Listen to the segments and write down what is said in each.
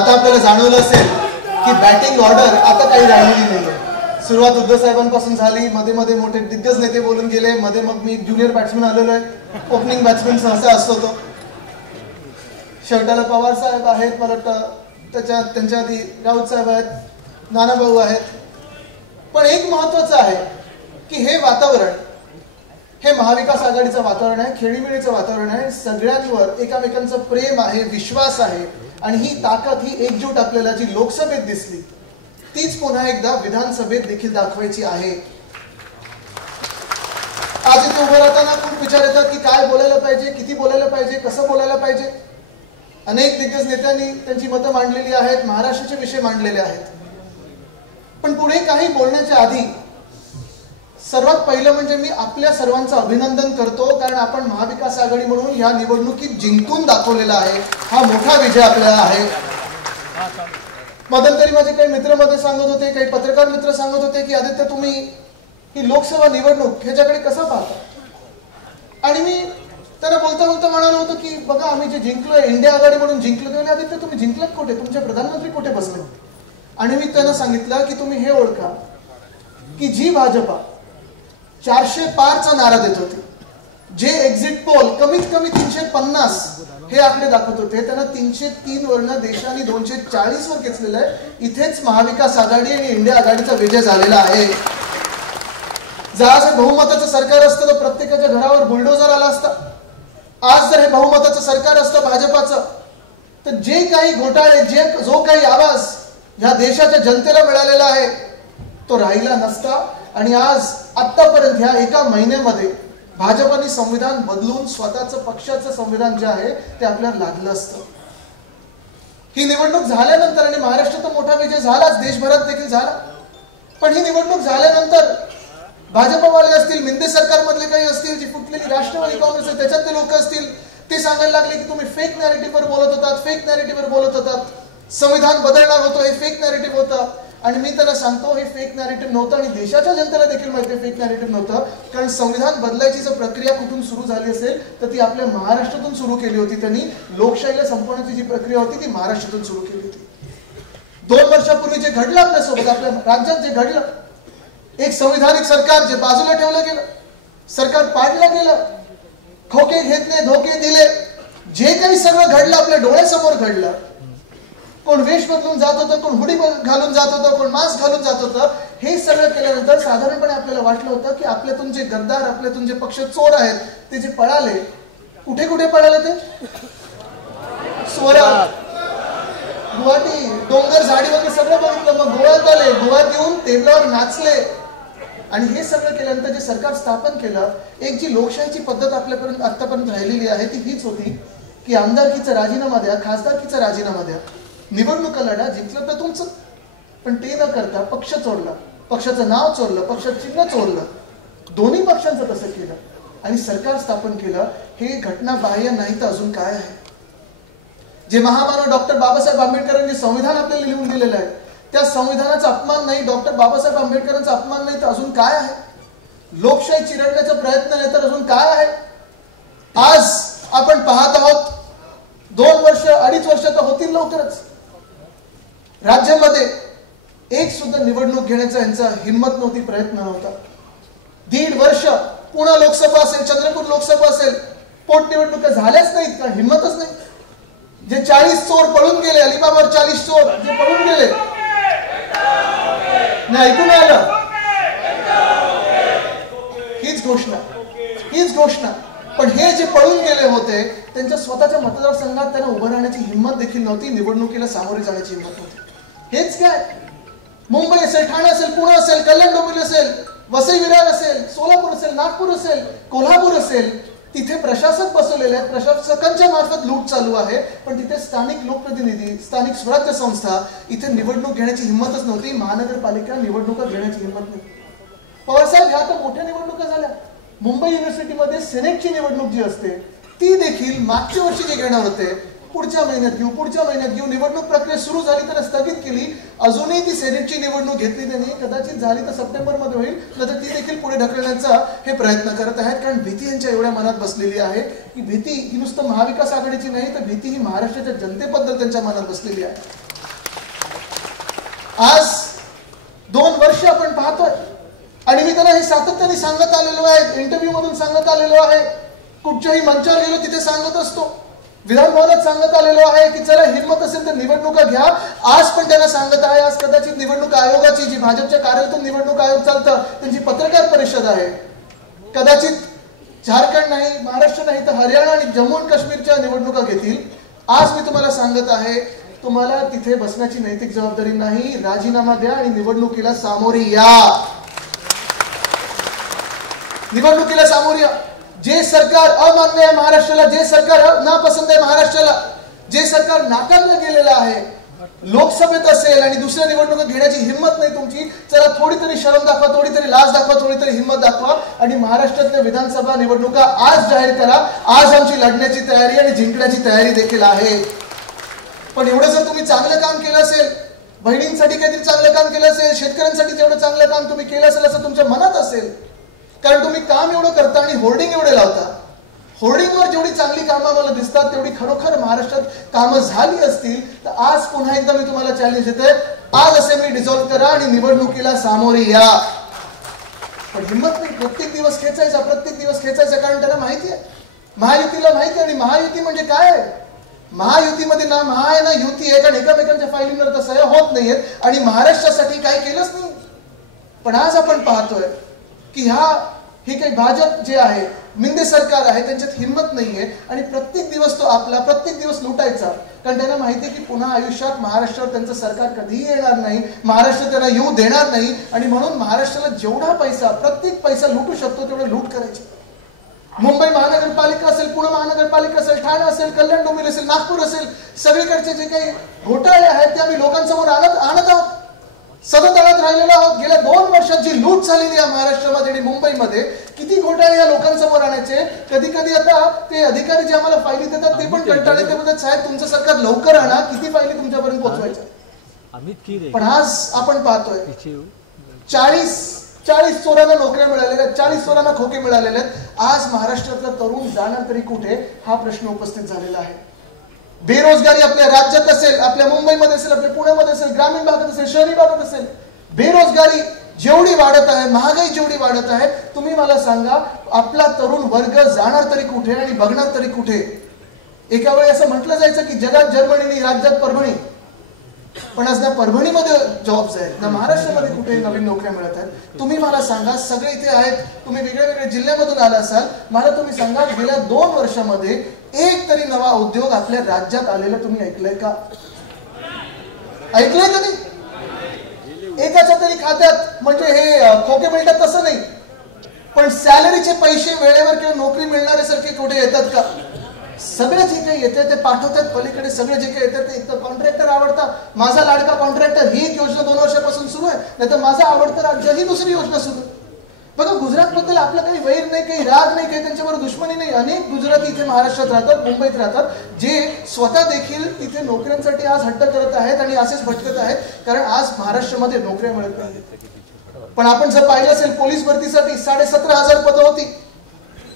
आता आपल्याला जाणवलं असेल की बॅटिंग ऑर्डर आता काही राहिलेली नाहीये. सुरुवात उद्धव साहेबांपासून झाली, मध्ये मध्ये मोठे दिग्गज नेते बोलून गेले, मध्ये मग मी ज्युनियर बॅट्समन आलेलो आहे. ओपनिंग बॅट्समन सहसा असतो तो. शेवटाला पवार साहेब आहेत, मला वाटतं त्यांच्या आधी राऊत साहेब आहेत, नानाभाऊ आहेत. पण एक महत्वाचं आहे की हे वातावरण, हे महाविकास आघाडीचं वातावरण आहे, खेळीमेळीचं वातावरण आहे. सगळ्यांवर एकामेकांचं प्रेम आहे, विश्वास आहे. आणि ही ताकद, ही एकजूट आपल्याला जी लोकसभेत दिसली तीच पुन्हा एकदा विधानसभेत देखील दाखवायची आहे. आज इथे उभं राहताना खूप विचार येतात की काय बोलायला पाहिजे, किती बोलायला पाहिजे, कसं बोलायला पाहिजे. अनेक दिग्गज नेत्यांनी त्यांची मतं मांडलेली आहेत, महाराष्ट्राचे विषय मांडलेले आहेत. पण पुढे काही बोलण्याच्या आधी सर्वात पहिलं म्हणजे मी आपल्या सर्वांचं अभिनंदन करतो, कारण आपण महाविकास आघाडी म्हणून ह्या निवडणुकीत जिंकून दाखवलेला आहे. हा मोठा विजय आपल्याला आहे. मध्यंतरी माझे काही मित्र मध्ये सांगत होते, काही पत्रकार मित्र सांगत होते की आदित्य तुम्ही ही लोकसभा निवडणूक ह्याच्याकडे कसं पाहता. आणि मी त्यांना बोलता बोलता म्हणालो होतो की बघा आम्ही जे जिंकलोय, इंडिया आघाडी म्हणून जिंकलो, तेव्हा आदित्य तुम्ही जिंकलात कुठे, तुमचे प्रधानमंत्री कुठे बसले. आणि मी त्यांना सांगितलं की तुम्ही हे ओळखा की जी भाजपा 400 पारचा नारा देत होते, जे एक्झिट पोल कमीत कमी 350 हे आकडे दाखवत होते, त्यांना 303 वरनं देशाने 240 वर खेचलेलं आहे. इथेच महाविकास आघाडी आणि इंडिया आघाडीचा विजय झालेला आहे. जर बहुमताचं सरकार असतं तर प्रत्येकाच्या घरावर बुलडोजर आला असता. आज जर हे बहुमताचं सरकार असतं भाजपाचं, तर जे काही घोटाळे, जो काही आवाज ह्या देशाच्या जनतेला मिळालेला आहे तो राहिला नसता. आणि आज आतापर्यंत ह्या एका महिन्यामध्ये भाजपाने संविधान बदलून स्वतःचं पक्षाचं संविधान जे आहे ते आपल्याला लागलं असतं. ही निवडणूक झाल्यानंतर, आणि महाराष्ट्रात मोठा विजय झालाच, देशभरात देखील झाला, पण ही निवडणूक झाल्यानंतर भाजपवाले असतील, मिंदे सरकारमधले काही असतील, जी फुटलेली राष्ट्रवादी काँग्रेस आहे त्याच्यातले लोक असतील, ते सांगायला लागले की तुम्ही फेक नॅरेटिव्हवर बोलत होतात, फेक नॅरेटिव्हवर बोलत होतात, संविधान बदलणार होतं, हे फेक नॅरेटिव्ह होतं. आणि मी त्यांना सांगतो हे फेक नॅरेटिव्ह नव्हतं, आणि देशाच्या जनतेला देखील माहिती फेक नॅरेटिव्ह नव्हतं. कारण संविधान बदलायची जर प्रक्रिया कुठून सुरू झाली असेल तर ती आपल्या महाराष्ट्रातून सुरू केली होती. त्यांनी लोकशाहीला संपवण्याची जी प्रक्रिया होती ती महाराष्ट्रातून सुरू केली होती. 2 वर्षापूर्वी जे घडलं आपल्यासोबत, आपल्या राज्यात जे घडलं, एक संविधानिक सरकार जे बाजूला ठेवलं गेलं, सरकार पाडलं गेलं, खोके घेतले, धोके दिले, जे काही सगळं घडलं आपल्या डोळ्यासमोर घडलं. कोण वेश बदलून जात होतं, कोण हुडी घालून जात होतं, कोण मास्क घालून जात होतं. हे सगळं केल्यानंतर साधारणपणे आपल्याला वाटलं होतं की आपल्यातून जे गद्दार, आपल्यातून जे पक्ष चोर आहेत ते जे पळाले, कुठे कुठे पळाले ते, सोरात, गुवाहाटी, डोंगर झाडी वगैरे सगळं बघितलं. मग गोव्यात आले, गोव्यात येऊन टेबलावर नाचले. आणि हे सगळं केल्यानंतर जे सरकार स्थापन केलं, एक जी लोकशाहीची पद्धत आपल्यापर्यंत आतापर्यंत राहिलेली आहे ती हीच होती की आमदारकीचा राजीनामा द्या, खासदारकीचा राजीनामा द्या, निवडणुका लढा, जिंकलं तर तुमचं. पण ते न करता पक्ष चोरला, पक्षाचं नाव चोरलं, पक्षाचं चिन्ह चोरलं, दोन्ही पक्षांचं तसं केलं आणि सरकार स्थापन केलं. हे घटनाबाह्य नाही तर अजून काय आहे. जे महामानव डॉक्टर बाबासाहेब आंबेडकरांनी संविधान आपल्याला लिहून दिलेलं आहे, त्या संविधानाचा अपमान नाही, डॉक्टर बाबासाहेब आंबेडकरांचा अपमान नाही तर अजून काय आहे. लोकशाही चिरडण्याचा प्रयत्न नाही तर अजून काय आहे. आज आपण पाहत आहोत 2 वर्ष, 2.5 वर्ष तर होतील लवकरच, राज्यामध्ये एक सुद्धा निवडणूक घेण्याचा यांचा हिंमत नव्हती, प्रयत्न नव्हता. 1.5 वर्ष पुणे लोकसभा असेल, चंद्रपूर लोकसभा असेल, पोटनिवडणुका झाल्याच नाहीत का, हिंमतच नाही. जे 40 चोर पळून गेले, अलिबागवर 40 चोर जे पळून गेले, नाही ऐकून आलं, हीच घोषणा. पण हे जे पळून गेले होते त्यांच्या स्वतःच्या मतदारसंघात त्यांना उभं राहण्याची हिंमत देखील नव्हती, निवडणुकीला सामोरे जाण्याची हिंमत नव्हती. हेच काय, मुंबई असेल, ठाणे असेल, पुणे असेल, कल्याण डोंबिवली असेल, वसई विरार असेल, सोलापूर असेल, नागपूर असेल, कोल्हापूर असेल, तिथे प्रशासक बसवलेले आहेत, प्रशासकांच्या मार्फत लूट चालू आहे. पण तिथे स्थानिक लोकप्रतिनिधी, स्थानिक स्वराज्य संस्था इथे निवडणूक घेण्याची हिंमतच नव्हती. महानगरपालिका निवडणुका घेण्याची हिंमत नव्हती. पवारसाहेब ह्या तर मोठ्या निवडणुका झाल्या. मुंबई युनिव्हर्सिटीमध्ये सिनेटची निवडणूक जी असते ती देखील मागच्या वर्षी जे घेणार होते पुढच्या महिन्यात घेऊ, निवडणूक प्रक्रिया सुरू झाली तर स्थगित केली. अजूनही ती सेनेटची निवडणूक घेतली त्यांनी, कदाचित झाली तर सप्टेंबरमध्ये होईल, नाहीतर ती देखील पुढे ढकलण्याचा हे प्रयत्न करत आहेत. कारण भीती यांच्या एवढ्या मनात बसलेली आहे की भीती ही नुसतं महाविकास आघाडीची नाही तर भीती ही महाराष्ट्राच्या जनतेबद्दल त्यांच्या मनात बसलेली आहे. आज 2 वर्ष आपण पाहतोय आणि मी त्यांना हे सातत्याने सांगत आलेलो आहे, इंटरव्ह्यू मधून सांगत आलेलो आहे, कुठच्याही मंचावर गेलो तिथे सांगत असतो, विधान भवनात सांगत आलेलो आहे की चला हिंमत असेल तर निवडणुका घ्या. आज पण त्यांना सांगत आहे, आज कदाचित निवडणूक आयोगाची जी भाजपच्या कार्यालयातून निवडणूक आयोग चालतं त्यांची पत्रकार परिषद आहे, कदाचित झारखंड नाही, महाराष्ट्र नाही तर हरियाणा आणि जम्मू आणि काश्मीरच्या निवडणुका घेतील. आज मी तुम्हाला सांगत आहे, तुम्हाला तिथे बसण्याची नैतिक जबाबदारी नाही, राजीनामा द्या आणि निवडणुकीला सामोरे या. निवडणुकीला सामोरे या. जे सरकार अमान्य आहे महाराष्ट्राला, जे सरकार नापसंत आहे महाराष्ट्राला, जे सरकार नाकारलं गेलेलं आहे, लोकसभेत असेल आणि दुसऱ्या निवडणुका घेण्याची हिंमत नाही तुमची, चला थोडी तरी शरम दाखवा, थोडी तरी लाज दाखवा, थोडी तरी हिंमत दाखवा आणि महाराष्ट्रातल्या विधानसभा निवडणुका आज जाहीर करा. आज आमची लढण्याची तयारी आणि जिंकण्याची तयारी देखील आहे. पण एवढं जर तुम्ही चांगलं काम केलं असेल, बहिणींसाठी काहीतरी चांगलं काम केलं असेल, शेतकऱ्यांसाठी जेवढं चांगलं काम तुम्ही केलं असेल असं तुमच्या मनात असेल, कारण तुम्ही काम एवढं करता आणि होर्डिंग एवढे लावता, होर्डिंगवर जेवढी चांगली कामं मला दिसतात तेवढी खरोखर महाराष्ट्रात कामं झाली असतील तर आज पुन्हा एकदा मी तुम्हाला चॅलेंज देते, आज असेंब्ली डिझॉल्व्ह करा आणि निवडणुकीला सामोरे या. पण हिंमत नाही, प्रत्येक दिवस खेचायचा, प्रत्येक दिवस खेचायचा, कारण त्यांना माहिती आहे, महायुतीला माहिती आहे. आणि महायुती म्हणजे काय आहे, महायुतीमध्ये ना महा आहे ना युती आहे, कारण एकमेकांच्या फायलिंगवर तर सह्या होत नाहीयेत आणि महाराष्ट्रासाठी काही केलंच नाही. पण आज आपण पाहतोय की हे काही भाजप जे आहे, मिंदे सरकार आहे, त्यांच्यात हिंमत नाहीये आणि प्रत्येक दिवस तो आपला, प्रत्येक दिवस लुटायचा, कारण त्यांना माहिती आहे की पुन्हा आयुष्यात महाराष्ट्रावर त्यांचं सरकार कधीही येणार नाही, महाराष्ट्र त्यांना येऊ देणार नाही आणि म्हणून महाराष्ट्राला जेवढा पैसा, प्रत्येक पैसा लुटू शकतो तेवढं लूट करायचे. मुंबई महानगरपालिका असेल, पुणे महानगरपालिका असेल, ठाणे असेल, कल्याण डोंबिवली असेल, नागपूर असेल, सगळीकडचे जे काही घोटाळे आहेत ते आम्ही लोकांसमोर आणत आहोत, सतत आणत राहिलेलो आहोत. गेल्या 2 वर्षात जी लूट झालेली आहे महाराष्ट्रामध्ये आणि मुंबईमध्ये, किती घोटाळे या लोकांसमोर आणायचे. कधी कधी आता ते अधिकारी जे आम्हाला फायली देतात ते पण कंटाळले, ते म्हणतात साहेब तुमचं सरकार लवकर आणा, किती फायली तुमच्यापर्यंत पोहोचवायच्या. पण आज आपण पाहतोय 40 चोरांना नोकऱ्या मिळालेल्या, 40 चोरांना खोके मिळालेले आहेत. आज महाराष्ट्रातला तरुण जाणार तरी कुठे हा प्रश्न उपस्थित झालेला आहे. बेरोजगारी आपल्या राज्यात असेल, आपल्या मुंबईमध्ये असेल, आपल्या पुण्यामध्ये असेल, ग्रामीण भागात असेल, शहरी भागात असेल, बेरोजगारी जेवढी वाढत आहे, महागाई जेवढी वाढत आहे, तुम्ही मला सांगा आपला तरुण वर्ग जाणार तरी कुठे आणि बघणार तरी कुठे. एका वेळी असं म्हटलं जायचं की जगात जर्मनी, राज्यात परभणी, पण आज ना परभणीमध्ये जॉब्स आहेत, ना महाराष्ट्रामध्ये कुठे नवीन नोकऱ्या मिळत आहेत. तुम्ही मला सांगा, सगळे इथे आहेत, तुम्ही वेगळ्या वेगळ्या जिल्ह्यामधून आला असाल, मला तुम्ही सांगा गेल्या 2 वर्षामध्ये एक तरी नवा उद्योग आपल्या राज्यात आलेला तुम्ही ऐकलंय का? ऐकलंय का नाही? एकाच्या तरी खात्यात म्हणजे हे खोके मिळतात तसं नाही, पण सॅलरीचे पैसे वेळेवर किंवा नोकरी मिळणारे सारखे कुठे येतात का? सगळे जे काही येते ते पाठवतात पलीकडे, सगळे जे काही येतात ते एक तर कॉन्ट्रॅक्टर आवडता, माझा लाडका कॉन्ट्रॅक्टर ही योजना 2 वर्षापासून सुरू आहे, नाही तर माझा आवडतं राज्य ही दुसरी योजना सुरू आहे. बघा, गुजरात बद्दल आपलं काही वैर नाही, काही राग नाही, काही त्यांच्याबरोबर दुश्मनी नाही. अनेक गुजराती इथे महाराष्ट्रात राहतात, मुंबईत राहतात, जे स्वतः देखील तिथे नोकऱ्यांसाठी आज हट्ट करत आहेत आणि असेच भटकत आहेत, कारण आज महाराष्ट्रामध्ये नोकऱ्या मिळत नाहीत. पण आपण जर पाहिलं असेल पोलीस भरतीसाठी 17,500 पदं होती,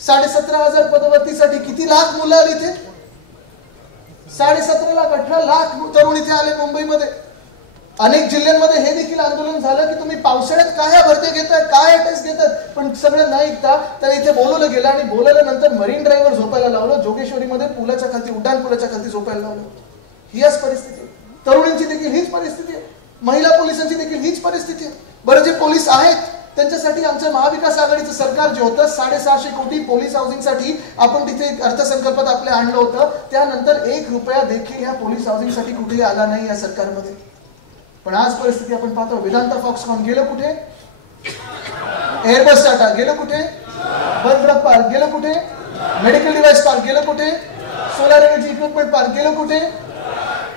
17,500 पदभरतीसाठी किती लाख मुलं आली इथे? 17.5 लाख, 18 लाख तरुण इथे आले मुंबईमध्ये. अनेक जिल्ह्यांमध्ये हे देखील आंदोलन झालं की तुम्ही पावसाळ्यात काय भरती घेताय, काय टेस्ट घेतात, पण सगळं नाही ऐकता त्याला इथे बोलवलं गेलं आणि बोलवल्यानंतर मरीन ड्राईव्हवर झोपायला लावलं, जोगेश्वरीमध्ये पुलाच्या खाली, उड्डाण पुलाच्या खाली झोपायला लावलं. हीच परिस्थिती आहे, तरुणांची देखील हीच परिस्थिती आहे, महिला पोलिसांची देखील हीच परिस्थिती आहे. बरं, जे पोलीस आहेत त्यांच्यासाठी आमचं महाविकास आघाडीचं सरकार जे होतं 650 कोटी पोलीस हाऊसिंगसाठी आपण तिथे अर्थसंकल्पात आपल्या आणलं होतं, त्यानंतर 1 रुपया देखील या पोलीस हाऊसिंगसाठी कुठेही आला नाही या सरकारमध्ये. पण आज परिस्थिती आपण पाहतो, वेदांता फॉक्सकॉन गेलं कुठे, एअरबस टाटा गेलं कुठे, बर्फ पार्क गेलं कुठे, मेडिकल डिव्हाइस पार्क गेलं कुठे, सोलार एनर्जी इक्विपमेंट पार्क गेलं कुठे.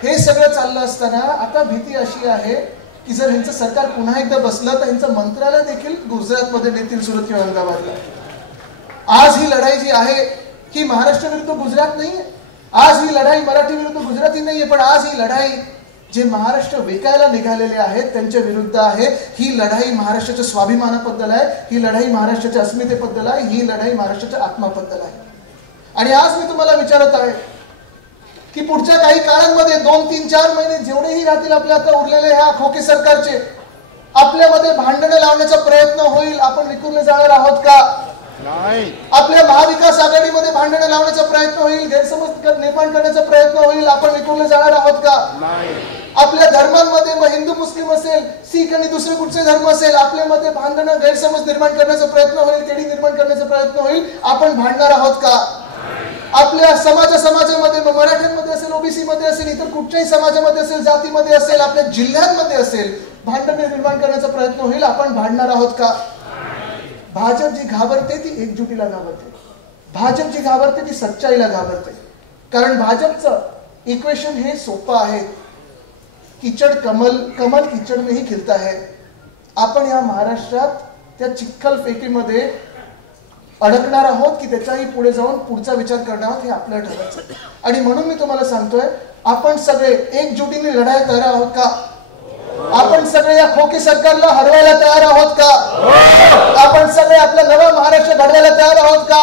हे सगळं चाललं असताना आता भीती अशी आहे की जर ह्यांचं सरकार पुन्हा एकदा बसलं तर ह्यांचं मंत्रालय देखील गुजरातमध्ये नेतील, सुरत किंवा अहमदाबादला. आज ही लढाई जी आहे ही महाराष्ट्र विरुद्ध गुजरात नाहीये, आज ही लढाई मराठी विरुद्ध गुजराती नाहीये, पण आज ही लढाई जे महाराष्ट्र विकायला निघालेले आहेत त्यांच्या विरुद्ध आहे. ही लढाई महाराष्ट्राच्या स्वाभिमानाबद्दल आहे, ही लढाई महाराष्ट्राच्या अस्मितेबद्दल आहे, ही लढाई महाराष्ट्राच्या आत्माबद्दल आहे. आणि आज मी तुम्हाला विचारत आहे की पुढच्या काही काळांमध्ये 2, 3, 4 महिने जेवढेही राहतील आपल्या आता उरलेले ह्या खोके सरकारचे, आपल्यामध्ये भांडणं लावण्याचा प्रयत्न होईल. आपण विखुरले जाणार आहोत का? नाही. आपल्या महाविकास आघाडीमध्ये भांडणं लावण्याचा प्रयत्न होईल, गैरसमज निर्माण करण्याचा प्रयत्न होईल. आपण विखुरले जाणार आहोत का? नाही. आपल्या धर्मांमध्ये मग हिंदू मुस्लिम असेल, शीख आणि दुसरे कुठचे धर्म असेल, आपल्यामध्ये भांडणं गैरसमज निर्माण करण्याचा प्रयत्न होईल, तेढी निर्माण करण्याचा प्रयत्न होईल. आपण भांडणार आहोत का? आपल्या समाजामध्ये मराठ्यांमध्ये असेल, ओबीसी मध्ये असेल, इतर कुठच्याही समाजामध्ये असेल, जातीमध्ये असेल, आपल्या जिल्ह्यांमध्ये असेल, भांडण निर्माण करण्याचा प्रयत्न होईल. आपण भांडणार आहोत का? भाजप जी घाबरते ती एकजुटीला घाबरते. भाजप जी घाबरते ती सच्चाईला घाबरते. कारण भाजपचं इक्वेशन हे सोपं आहे. कीचड़ कमल कीचड़ में ही खिलता है. आपण या महाराष्ट्रात त्या चिखल फेकीमध्ये अडकणार आहोत की त्याच्याही पुढे जाऊन पुढचा विचार करणार आहोत, हे आपल्याला ठरवायचं. आणि म्हणून मी तुम्हाला सांगतोय, आपण सगळे एकजुटीने लढायला तयार आहोत का? आपण सगळे या खोके सरकारला हरवायला तयार आहोत का? आपण सगळे आपला नवा महाराष्ट्र घडवायला तयार आहोत का?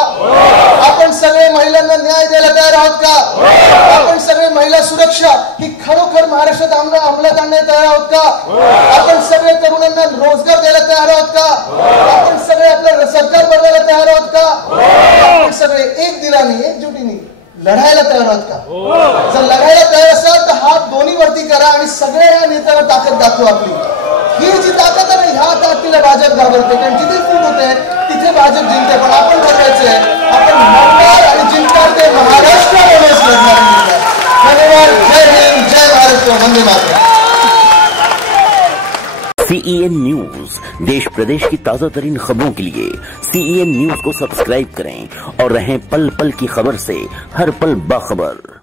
आपण सगळे महिलांना न्याय द्यायला तयार आहोत का? आपण सगळे महिला सुरक्षा ही खरोखर महाराष्ट्रात अंमलात आणण्यात तयार आहोत का? आपण सगळे तरुणांना रोजगार द्यायला तयार आहोत का? आपण सगळे आपलं सरकार बनवायला तयार आहोत का? आपण सगळे एक दिलाने एकजुटीने लढायला तयार आहोत का? जर लढायला तयार असाल तर हात दोन्ही वरती करा आणि सगळ्या नेत्यांना ताकद दाखवा आपली. ही जी ताकद आहे ह्या ताकदीला भाजप घाबरते. कारण जिथे फूट होते तिथे भाजप जिंकते. पण आपण ठरवायचंय, आपण लढणार आणि जिंकणार ते महाराष्ट्रामध्येच लढणार. धन्यवाद. जय हिंद, जय महाराष्ट्र, वंदे मातरम. CEN न्यूज, देश प्रदेश की ताजा तरीन खबरों के लिए CEN न्यूज को सब्सक्राइब करें और रहें पल पल की खबर से हर पल बाखबर.